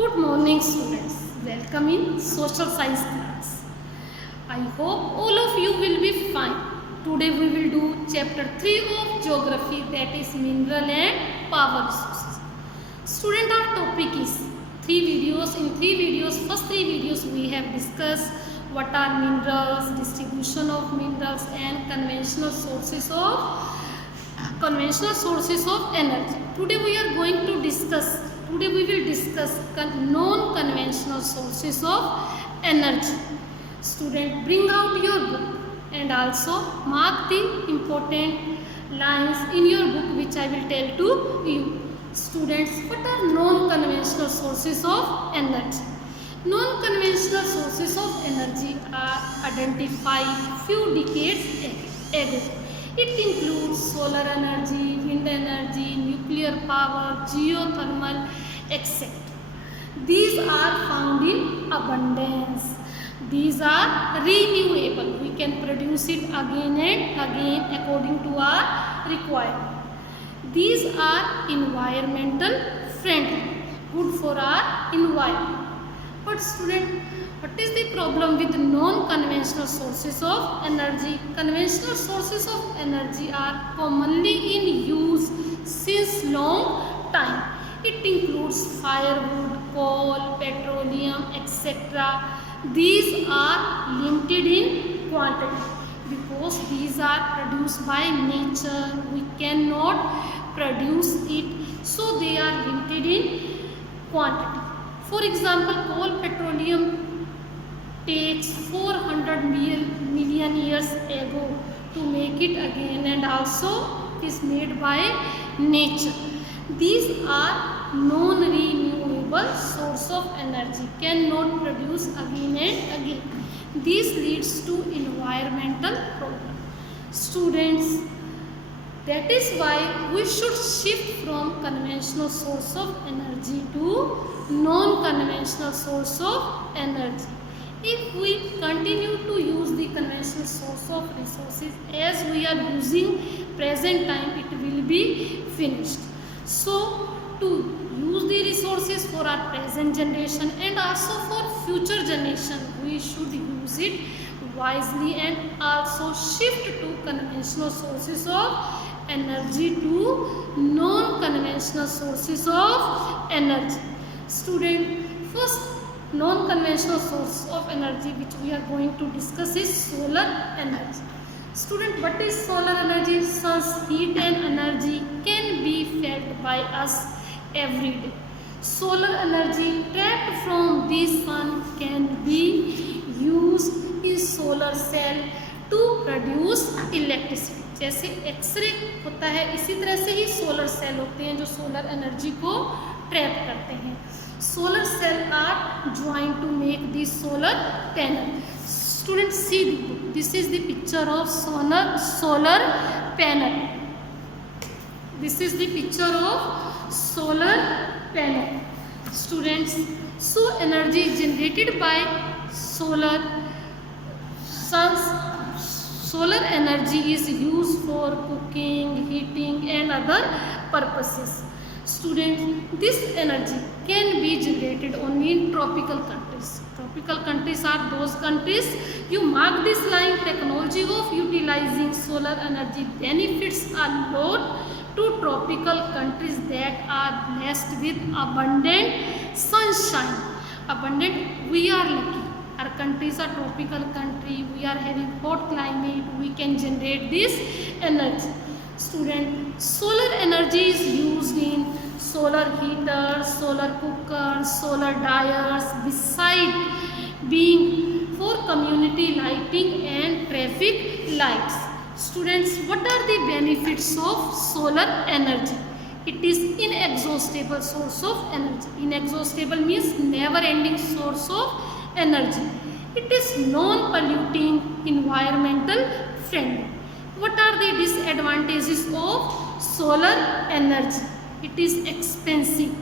Good morning, students. Welcome in social science class. I hope all of you will be fine. Today we will do chapter 3 of geography, that is mineral and power resources. Student, our topic is three videos. In three videos, first three videos we have discussed what are minerals, distribution of minerals and conventional sources of energy. Today we will discuss non-conventional sources of energy. Student, bring out your book and also mark the important lines in your book which I will tell to you. Students, what are non-conventional sources of energy? Non-conventional sources of energy are identified few decades ago. It includes solar energy, wind energy, nuclear power, geothermal, etc. These are found in abundance. These are renewable. We can produce it again and again according to our requirement. These are environmental friendly, good for our environment. But student, what is the problem with non-conventional sources of energy? Conventional sources of energy are commonly in use since long time. It includes firewood, coal, petroleum, etc. These are limited in quantity because these are produced by nature. We cannot produce it, so they are limited in quantity. For example, coal petroleum takes 400 million years ago to make it again, and also it is made by nature. These are non-renewable source of energy, cannot produce again and again. This leads to environmental problem. Students, that is why we should shift from conventional source of energy to non-conventional source of energy. If we continue to use the conventional source of resources as we are using present time, it will be finished. So, to use the resources for our present generation and also for future generation, we should use it wisely and also shift to conventional sources of energy to non-conventional sources of energy. Student, first non-conventional source of energy which we are going to discuss is solar energy. Student, what is solar energy? Sun's heat and energy can be felt by us every day. Solar energy trapped from the sun can be used in solar cell to produce electricity. जैसे x ray होता है इसी तरह से ही solar cell होते हैं जो solar energy को ट्रैप करते हैं. Solar cell are joined to make the solar panel. Students, see the book. This is the picture of solar panel. This is the picture of solar panel. Students, so energy generated by solar energy is used for cooking, heating and other purposes. Students, this energy can be generated only in tropical countries. Tropical countries are those countries, you mark this line, technology of utilizing solar energy benefits a lot to tropical countries that are blessed with abundant sunshine. Abundant, we are lucky. Our countries are tropical country, we are having hot climate, we can generate this energy. Student, solar energy is used in solar heaters, solar cookers, solar dryers, beside being for community lighting and traffic lights. Students, what are the benefits of solar energy? It is inexhaustible source of energy. Inexhaustible means never-ending source of energy. It is non-polluting, environmental friendly. What are the disadvantages of solar energy? It is expensive.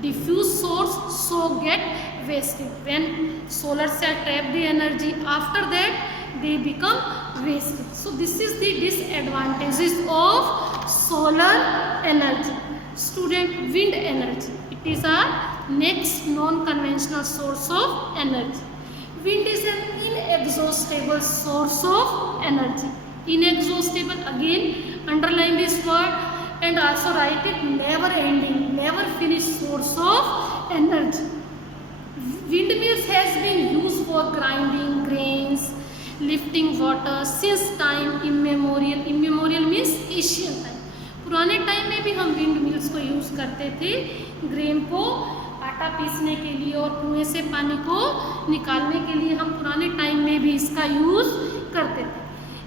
Diffuse source so get wasted. When solar cell trap the energy, after that they become wasted. So this is the disadvantages of solar energy. Student, wind energy. It is a next non-conventional source of energy. Wind is an inexhaustible source of energy. Inexhaustible, again underline this word and also write it, never ending, never finished source of energy. Windmills has been used for grinding grains, lifting water since time immemorial. Immemorial means Asian time. पुराने time में भी हम wind mills को use करते थे grain को आटा पीसने के लिए और कुएं से पानी को निकालने के लिए. हम पुराने टाइम में भी इसका यूज़ करते थे.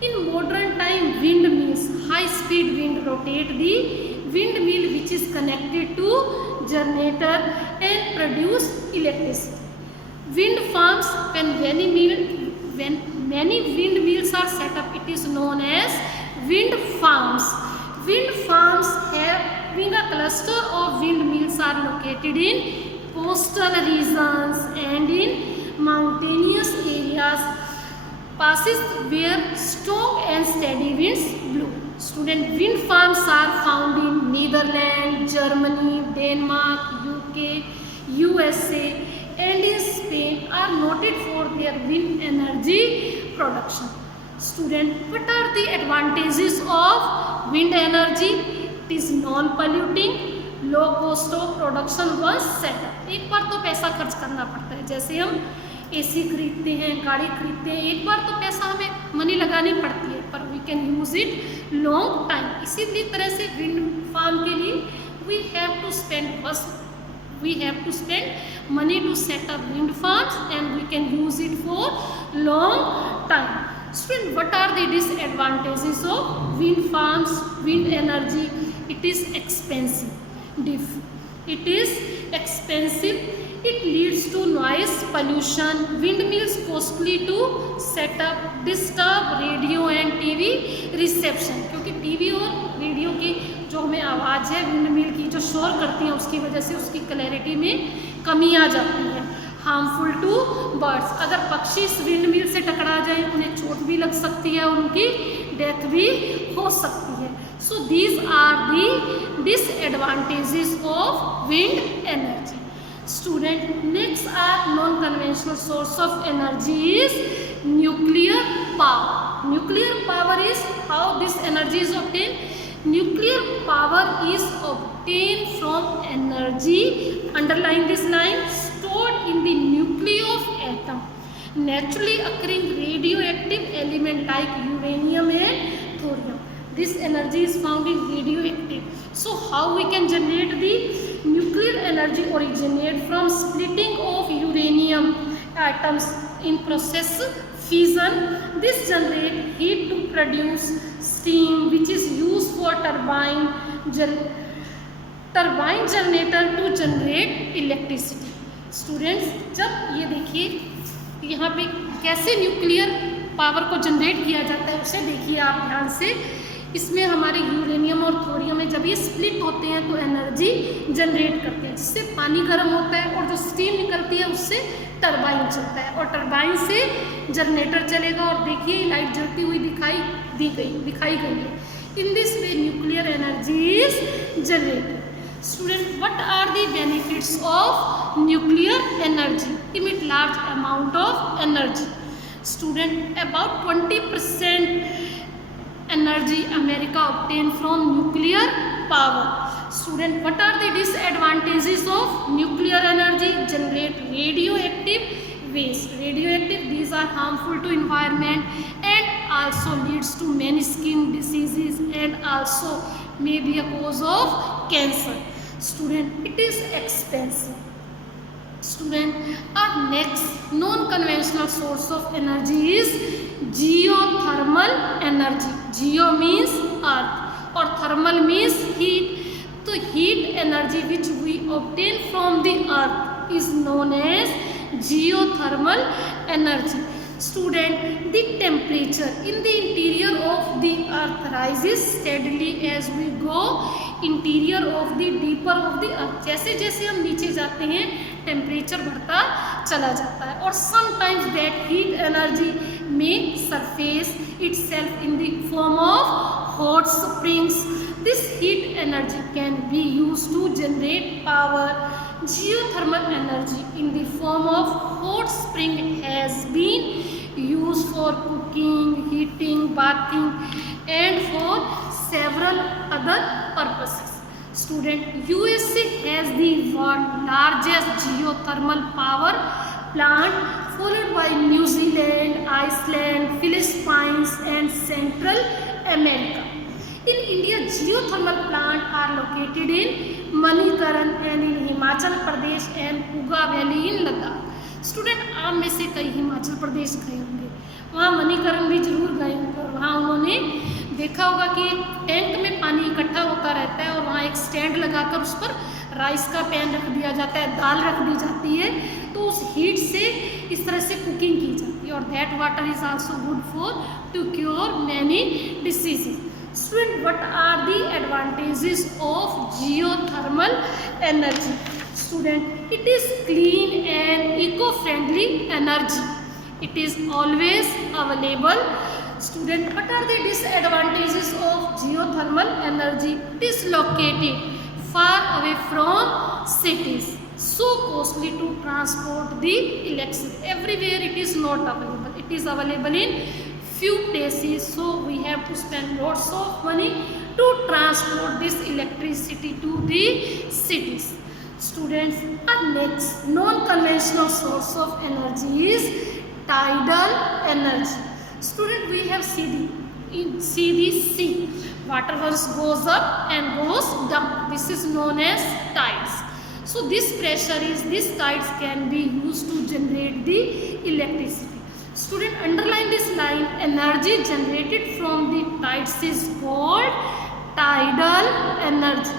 In modern time wind mills high speed wind rotate the wind mill which is connected to generator and produce electricity. Wind farms, when many windmills are set up, it is known as wind farms. Wind farms having a cluster of windmills are located in coastal regions and in mountainous areas, passes where strong and steady winds blow. Student, wind farms are found in Netherlands, Germany, Denmark, UK, USA and in Spain are noted for their wind energy production. Student, what are the advantages of wind energy? It is non-polluting, low cost of production once set up. एक बार तो पैसा खर्च करना पड़ता है, जैसे हम AC खरीदते हैं, गाड़ी खरीदते हैं, एक बार तो पैसा हमें मनी लगानी पड़ती है, पर we can use it long time. इसी तरह से विंड फार्म के लिए we have to spend money to set up wind farms and we can use it for long time. Student, what are the disadvantages of wind farms, wind energy? It is expensive. It is expensive. It leads to noise pollution. Windmills costly to set up, disturb radio and TV reception. क्योंकि TV और radio की जो हमें आवाज़ है wind mill की जो शोर करती है उसकी वजह से उसकी क्लैरिटी में कमी आ जाती है. हार्मफुल टू बर्ड्स, अगर पक्षी इस विंड मिल से टकरा जाए उन्हें चोट भी लग सकती है और उनकी डेथ भी हो सकती है. So these are the disadvantages of wind energy. Student, next are non-conventional source of energy is nuclear power. Nuclear power is how this energy is obtained. Nuclear power is obtained from energy, underline this line, stored in the nuclei of atom. Naturally occurring radioactive element like uranium and thorium. This energy is found in radioactive. So how we can generate the nuclear energy? Originate from splitting of uranium atoms in process fission. This generate heat to produce steam which is used for turbine generator to generate electricity. Students, जब ये देखिए यहाँ पे कैसे nuclear power को generate किया जाता है उसे देखिए आप ध्यान से. इसमें हमारे यूरेनियम और थोरियम में जब ये स्प्लिट होते हैं तो एनर्जी जनरेट करते हैं जिससे पानी गर्म होता है और जो स्टीम निकलती है उससे टरबाइन चलता है और टरबाइन से जनरेटर चलेगा. और देखिए लाइट जलती हुई दिखाई गई है. In this way nuclear energy is generated. Student, what are the benefits of nuclear energy? Emit large amount of energy. Student, about 20% energy America obtain from nuclear power. Student, what are the disadvantages of nuclear energy? Generate radioactive waste. Radioactive, these are harmful to environment and also leads to many skin diseases and also may be a cause of cancer. Student, it is expensive. Student, our next non-conventional source of energy is geothermal energy. Geo means earth or thermal means heat. So heat energy which we obtain from the earth is known as geothermal energy. Student, the temperature in the interior of the earth rises steadily as we go interior of the deeper of the earth. जैसे जैसे हम नीचे जाते हैं temperature बढ़ता चला जाता है और sometimes that heat energy may surface itself in the form of hot springs. This heat energy can be used to generate power geothermal energy in the form of hot spring has been used for cooking, heating, bathing and for several other purposes. Student, USA has the world's largest geothermal power plant, followed by New Zealand, Iceland, Philippines and Central America. In India, geothermal plants are located in Manikaran and in Himachal Pradesh and Kuga Valley in Ladakh. Student आप में से कई हिमाचल प्रदेश गए होंगे, वहाँ मणिकरण भी जरूर गए होंगे और वहाँ उन्होंने देखा होगा कि एक टैंक में पानी इकट्ठा होता रहता है और वहाँ एक स्टैंड लगाकर उस पर राइस का पैन रख दिया जाता है, दाल रख दी जाती है, तो उस हीट से इस तरह से कुकिंग की जाती है और that water is also good for to cure many diseases. Student, what are the advantages of geothermal energy? Student, it is clean and eco-friendly energy. It is always available. Student, what are the disadvantages of geothermal energy? It is located far away from cities, so costly to transport the electricity. Everywhere it is not available. It is available in few places, so we have to spend lots of money to transport this electricity to the cities. Students, our next non-conventional source of energy is tidal energy. Student, we have see the sea. Water once goes up and goes down. This is known as tides. So this tides can be used to generate the electricity. Student, underline this line. Energy generated from the tides is called tidal energy.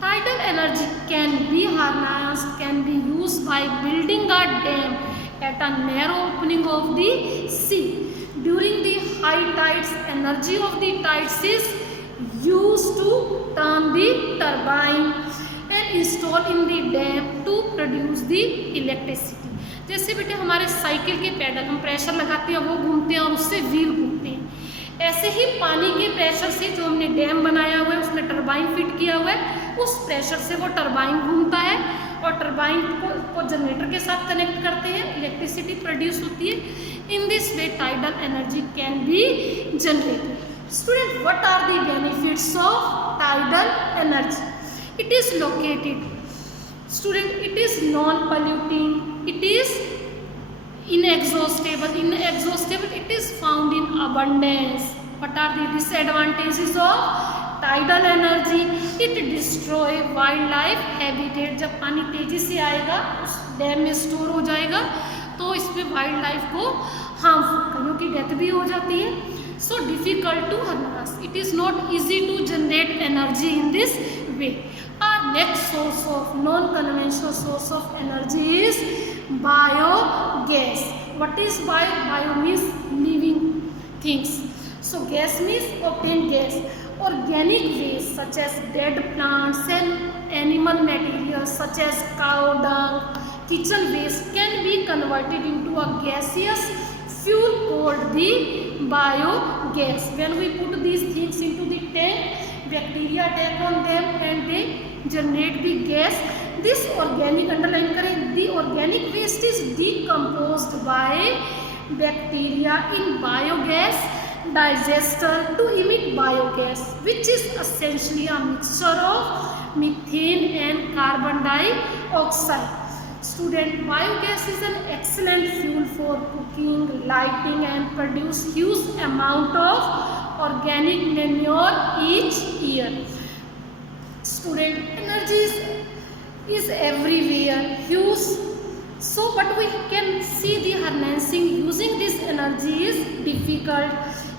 Tidal energy can be harnessed, can be used by building a dam at a narrow opening of the sea. During the high tides, energy of the tides is used to turn the turbine and install in the dam to produce the electricity. जैसे बेटे हमारे cycle के pedal हम pressure लगाते हैं, वो घूमते हैं और उससे व्हील घूमते हैं, ऐसे ही पानी के प्रेशर से जो हमने डैम बनाया हुआ है उसमें टरबाइन फिट किया हुआ है, उस प्रेशर से वो टरबाइन घूमता है और टरबाइन को जनरेटर के साथ कनेक्ट करते हैं, इलेक्ट्रिसिटी प्रोड्यूस होती है. In this way tidal energy can be generated. Student, what are the benefits of tidal energy? It is located. Student, it is non-polluting, it is inexhaustible. It is found in abundance. What are the disadvantages of tidal energy? It destroy wildlife habitat. जब पानी तेजी से आएगा उस dam में store हो जाएगा तो इसमें वाइल्ड लाइफ को हार्मफुल, कईयों की डेथ भी हो जाती है. So difficult to harness. It is not easy to generate energy in this way. Our next source of non-conventional source of energy is biogas. What is bio? Bio means living things. So gas means obtained gas. Organic waste such as dead plants and animal materials such as cow dung, kitchen waste can be converted into a gaseous fuel called the biogas. When we put these things into the tank, bacteria attack on them and they generate the gas. This organic, underline करें, the organic waste is decomposed by bacteria in biogas digester to emit biogas, which is essentially a mixture of methane and carbon dioxide. Student, biogas is an excellent fuel for cooking, lighting and produce huge amount of organic manure each year. Student, energy is everywhere, huge. So, but we can see the harnessing using this energy is difficult.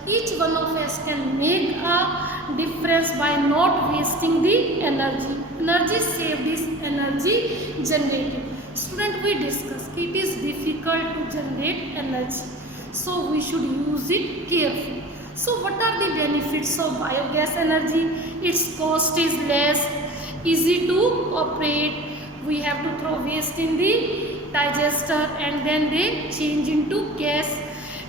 Each one of us can make a difference by not wasting the energy. Energy save this energy generated. Student, we discussed it is difficult to generate energy, so we should use it carefully. So what are the benefits of biogas energy? Its cost is less, easy to operate. We have to throw waste in the digester and then they change into gas.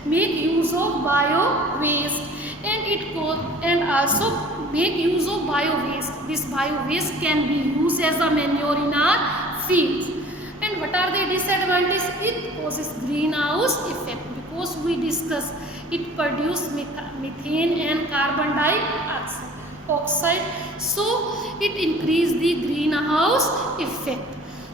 Make use of bio waste and also make use of bio waste. This bio waste can be used as a manure in our feeds. And what are the disadvantages? It causes greenhouse effect, because we discuss it produces methane and carbon dioxide. So it increase the greenhouse effect.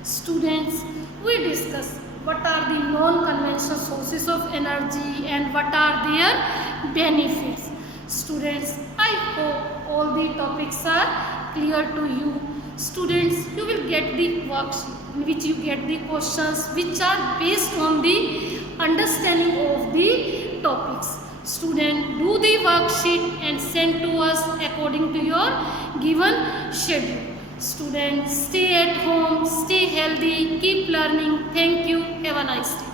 Students, we discuss what are the non-conventional sources of energy and what are their benefits. Students, I hope all the topics are clear to you. Students, you will get the worksheet in which you get the questions which are based on the understanding of the topics. Student, do the worksheet and send to us according to your given schedule. Students, stay at home, stay healthy, keep learning. Thank you. Have a nice day.